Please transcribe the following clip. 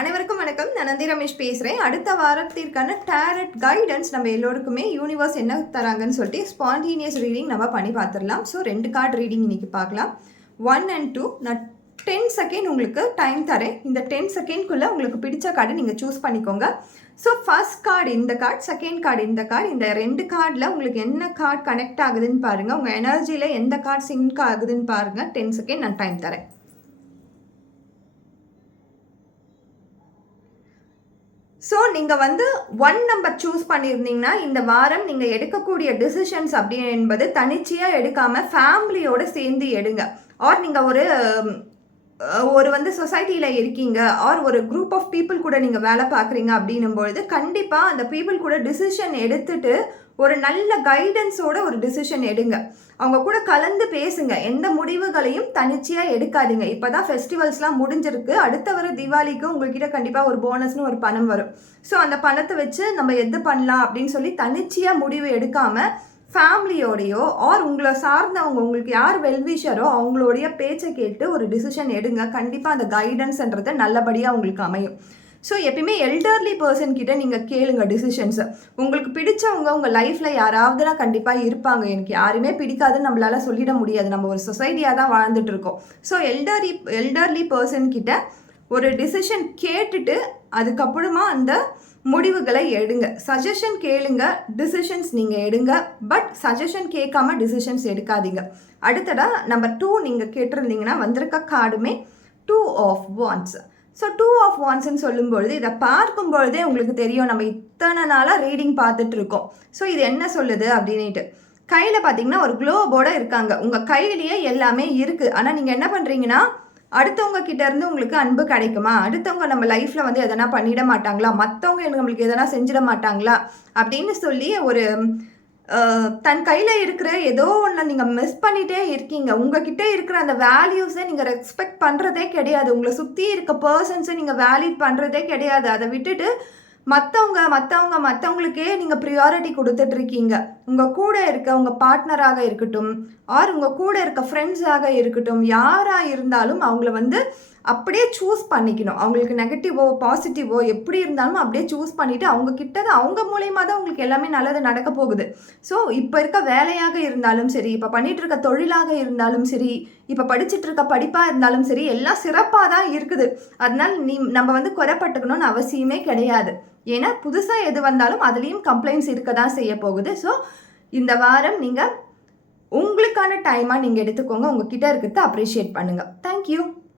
அனைவருக்கும் வணக்கம். நான் நந்தி ரமேஷ் பேசுகிறேன். அடுத்த வாரத்திற்கான டேரட் கைடன்ஸ் நம்ம எல்லோருக்குமே யூனிவர்ஸ் என்ன தராங்கன்னு சொல்லிட்டு ஸ்பான்டீனியஸ் ரீடிங் நம்ம பண்ணி பார்த்துடலாம். ஸோ 2 கார்டு ரீடிங் இன்றைக்கி பார்க்கலாம். 1 and 2. நான் 10 செகண்ட் உங்களுக்கு டைம் தரேன். இந்த 10 செகண்ட்குள்ளே உங்களுக்கு பிடிச்ச கார்டு நீங்கள் சூஸ் பண்ணிக்கோங்க. ஸோ ஃபர்ஸ்ட் கார்டு இந்த கார்டு, செகண்ட் கார்டு இந்த கார்டு. இந்த 2 கார்டில் உங்களுக்கு என்ன கார்டு கனெக்ட் ஆகுதுன்னு பாருங்கள். உங்கள் எனர்ஜியில் எந்த கார்டு சிங்க் ஆகுதுன்னு பாருங்கள். 10 செகண்ட் நான் டைம் தரேன். ஸோ நீங்கள் 1 நம்பர் சூஸ் பண்ணியிருந்தீங்கன்னா இந்த வாரம் நீங்கள் எடுக்கக்கூடிய டிசிஷன்ஸ் அப்படி என்பது தனிச்சையாக எடுக்காமல் ஃபேமிலியோடு சேர்ந்து எடுங்க. ஆர் நீங்கள் ஒரு சொசைட்டியில் இருக்கீங்க, ஆர் ஒரு குரூப் ஆஃப் பீப்புள் கூட நீங்கள் வேலை பார்க்குறீங்க அப்படின்னும் பொழுது கண்டிப்பாக அந்த பீப்புள் கூட டிசிஷன் எடுத்துட்டு ஒரு நல்ல கைடன்ஸோட ஒரு டிசிஷன் எடுங்க. அவங்க கூட கலந்து பேசுங்க. எந்த முடிவுகளையும் தனிச்சையாக எடுக்காதீங்க. இப்போ தான் ஃபெஸ்டிவல்ஸ்லாம் முடிஞ்சிருக்கு. அடுத்த வர தீபாவளிக்கு உங்கள்கிட்ட கண்டிப்பாக ஒரு போனஸ்னு ஒரு பணம் வரும். ஸோ அந்த பணத்தை வச்சு நம்ம எது பண்ணலாம் அப்படின்னு சொல்லி தனிச்சையாக முடிவு எடுக்காமல் ஃபேமிலியோடையோ ஆர் உங்களை சார்ந்தவங்க, உங்களுக்கு யார் வெல்விஷரோ அவங்களுடைய பேச்சை கேட்டு ஒரு டிசிஷன் எடுங்க. கண்டிப்பாக அந்த கைடன்ஸ்ன்றது நல்லபடியாக உங்களுக்கு அமையும். ஸோ எப்பயுமே எல்டர்லி பர்சன் கிட்ட நீங்கள் கேளுங்க டிசிஷன்ஸை. உங்களுக்கு பிடிச்சவங்க உங்கள் லைஃப்பில் யாராவதுனா கண்டிப்பாக இருப்பாங்க. எனக்கு யாருமே பிடிக்காதுன்னு நம்மளால சொல்லிட முடியாது. நம்ம ஒரு சொசைட்டியாக தான் வாழ்ந்துட்டு இருக்கோம். ஸோ எல்டர்லி பர்சன் கிட்ட ஒரு டிசிஷன் கேட்டுட்டு அதுக்கப்புறமா அந்த முடிவுகளை எடுங்க. சஜஷன் கேளுங்க, டிசிஷன்ஸ் நீங்கள் எடுங்க. பட் சஜஷன் கேட்காம டிசிஷன்ஸ் எடுக்காதீங்க. அடுத்ததாக நம்பர் 2 நீங்கள் கேட்டிருந்தீங்கன்னா வந்திருக்க கார்டுமே 2 of Wands. ஸோ 2 of Wandsன்னு சொல்லும்பொழுது இதை பார்க்கும்பொழுதே உங்களுக்கு தெரியும் நம்ம இத்தனை நாளாக ரீடிங் பார்த்துட்ருக்கோம். ஸோ இது என்ன சொல்லுது அப்படின்ட்டு கையில் பார்த்தீங்கன்னா ஒரு குளோபோடு இருக்காங்க. உங்கள் கையிலேயே எல்லாமே இருக்குது. ஆனால் நீங்கள் என்ன பண்ணுறீங்கன்னா அடுத்தவங்க கிட்டேருந்து உங்களுக்கு அன்பு கிடைக்குமா, அடுத்தவங்க நம்ம லைஃப்பில் எதனா பண்ணிட மாட்டாங்களா, மற்றவங்க நம்மளுக்கு எதனா செஞ்சிட மாட்டாங்களா அப்படின்னு சொல்லி ஒரு தன் கையில் இருக்கிற ஏதோ ஒன்று நீங்கள் மிஸ் பண்ணிகிட்டே இருக்கீங்க. உங்ககிட்ட இருக்கிற அந்த வேல்யூஸை நீங்கள் ரெஸ்பெக்ட் பண்ணுறதே கிடையாது. உங்களை சுற்றி இருக்க பர்சன்ஸை நீங்கள் வேலிட் பண்ணுறதே கிடையாது. அதை விட்டுட்டு மற்றவங்களுக்கே நீங்கள் ப்ரியாரிட்டி கொடுத்துட்ருக்கீங்க. உங்கள் கூட இருக்க உங்கள் பார்ட்னராக இருக்கட்டும், ஆர் உங்கள் கூட இருக்க ஃப்ரெண்ட்ஸாக இருக்கட்டும், யாராக இருந்தாலும் அவங்கள அப்படியே சூஸ் பண்ணிக்கணும். அவங்களுக்கு நெகட்டிவோ பாசிட்டிவோ எப்படி இருந்தாலும் அப்படியே சூஸ் பண்ணிவிட்டு அவங்கக்கிட்ட தான், அவங்க மூலயமா தான் உங்களுக்கு எல்லாமே நல்லது நடக்க போகுது. ஸோ இப்போ இருக்க வேலையாக இருந்தாலும் சரி, இப்போ பண்ணிகிட்டு இருக்க தொழிலாக இருந்தாலும் சரி, இப்போ படிச்சுட்டு இருக்க படிப்பாக இருந்தாலும் சரி, எல்லாம் சிறப்பாக தான் இருக்குது. அதனால் நம்ம குறைப்பட்டுக்கணும்னு அவசியமே கிடையாது. ஏன்னா புதுசாக எது வந்தாலும் அதுலேயும் கம்ப்ளைண்ட்ஸ் இருக்க தான் செய்ய போகுது. ஸோ இந்த வாரம் நீங்கள் உங்களுக்கான டைமாக நீங்கள் எடுத்துக்கோங்க. உங்ககிட்ட இருக்கிறத அப்ரிஷியேட் பண்ணுங்கள். தேங்க்யூ.